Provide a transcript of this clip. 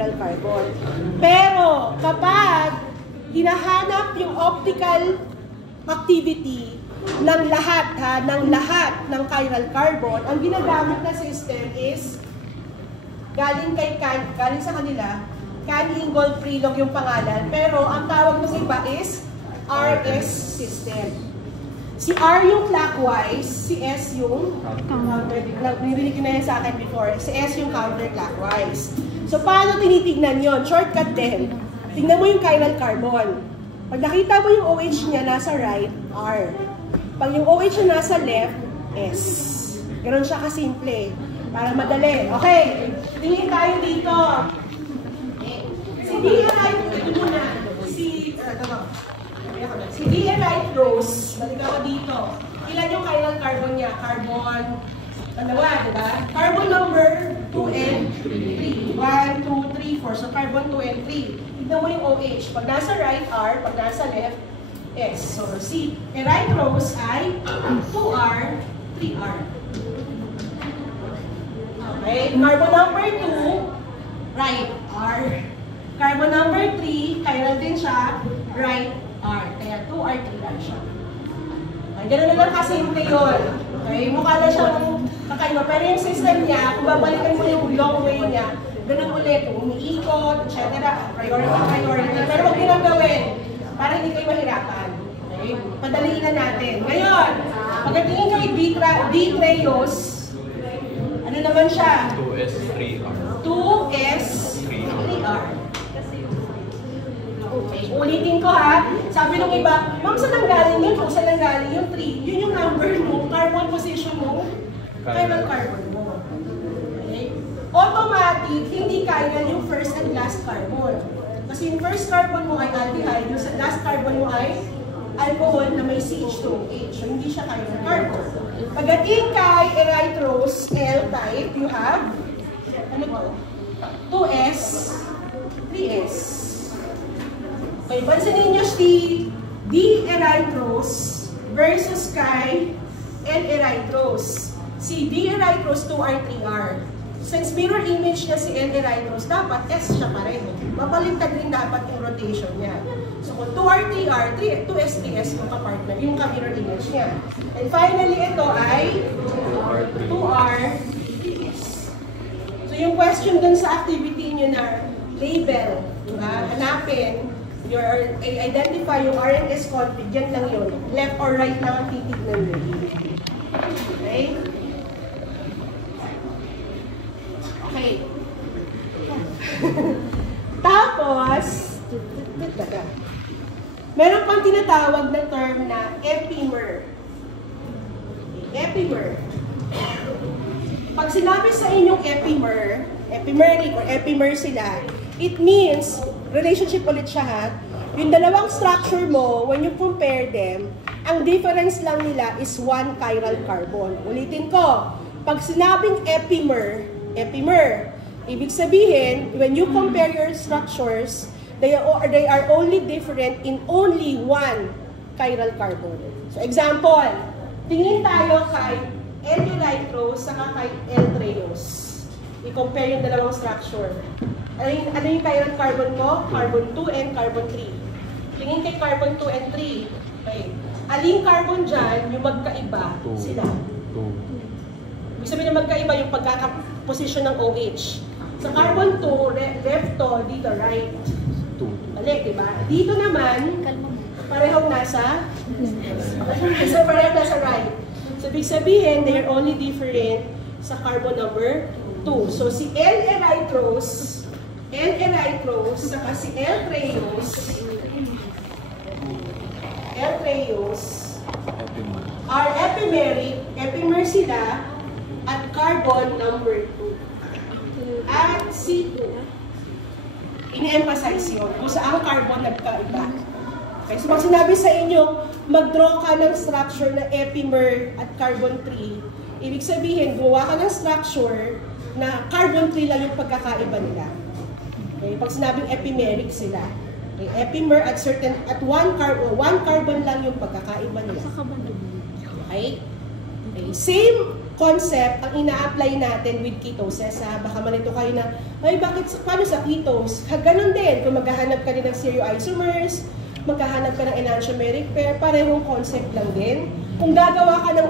chiral carbon. Pero kapag hinahanap yung optical activity ng lahat ng chiral carbon, ang ginagamit na system is galing sa kanila, Canning-Goldfriedel yung pangalan, pero ang tawag ng iba is RS system. Si R yung clockwise, si S yung narinig ko na yan sa akin before, si S yung counterclockwise. So paano tinitignan yon? Shortcut din. Tingnan mo yung chiral carbon. Pag nakita mo yung OH niya nasa right, R. Pag yung OH niya nasa left, S. Ganon siya kasimple. Para madali. Okay. Tingin tayo dito. Si D right rose. Balik ako dito. Ilan yung chiral carbon niya? Carbon, dalawa, diba? Carbon number 2 and 3. 1, 2, 3, 4. So carbon 2 and 3. Tignan mo yung OH. Pag nasa right, R. Pag nasa left, S. So, si right rose ay 2R, 3R. Okay. Carbon number 2, right, R. Carbon number 3, chiral din siya, right, R. Kaya 2R, 3R siya. Okay. Ganun na lang kasimple yun. Okay. Mukha na siyang kakaiba. Pero yung system niya, kung babalikan mo yung long way niya, ganun ulit, umiikot, etc. Priority. Pero huwag nilang gawin para hindi kayo mahirapan. Okay? Padaliin na natin. Ngayon, pagdatingin kay D-Treos, ano naman siya? 2S, 3R. 2S, 3R. Okay, ulitin ko ha. Sabi nung iba, ma'am, saan nanggaling yun? Kung saan nanggaling yung 3? Yun yung number mo, carbon position mo, chiral carbon mo. Okay? Automatic, hindi kaya yung first and last carbon. Kasi yung first carbon mo ay aldehyde, yung last carbon mo ay alcohol na may CH2OH. So, hindi siya chiral carbon. Pagdating kay erythrose L-type, you have, ano to? 2S, 3S. Okay, pansinin nyo si D-erythrose versus kay L-erythrose. Si D-erythrose 2R, 3R. Since mirror image niya si L-erythrose, dapat S siya pareho. Mapaliktad rin dapat yung rotation niya. So kung 2R, 3R, 2S, 3S yung kapartner, yung ka-mirror image niya. And finally, ito ay 2R, 3S. So yung question dun sa activity nyo na label, diba? Hanapin, identify yung RNS config, yan lang yun. Left or right lang ang titignan nyo. Okay? Okay. Tapos, meron pang tinatawag na term na epimer. Epimer. Pag sinabi sa inyong epimeric or epimer sila, it means, relationship ulit siya ha, yung dalawang structure mo, when you compare them, ang difference lang nila is one chiral carbon. Ulitin ko, pag sinabing epimer, ibig sabihin, when you compare your structures, they are only different in only one chiral carbon. So example, tingin tayo kay L-erythrose saka kay L-treos. I-compare yung dalawang structure. Ano yung chiral carbon mo? Carbon 2 and carbon 3. Tingin kay carbon 2 and 3. Okay. Aling carbon dyan, yung magkaiba sila. Ibig sabihin na magkaiba yung pagkakaposisyon ng OH. Sa carbon 2, left to, dito right. Mali, diba? Dito naman, parehong nasa right. So, ibig sabihin, they are only different sa carbon number 2. So, si L-erythrose, saka si L-treos are epimer sila at carbon number 2. At C2, ini-emphasize yun kung saan carbon nagkaiba. Okay, so pag sinabi sa inyo, mag-draw ka ng structure na epimer at carbon 3, ibig sabihin, gumawa ka ng structure na carbon 3 lang yung pagkakaiba nila. Okay, pag sinabing epimeric sila. Okay, epimer at one carbon lang yung pagkakaiba nila. Okay? Okay, concept ang ina-apply natin with ketosis. Baka malito kayo na, ay bakit, paano sa ketose? Ganon din, kung maghahanap ka din ng stereoisomers, maghahanap ka ng enantiomeric pair, parehong concept lang din. Kung gagawa ka ng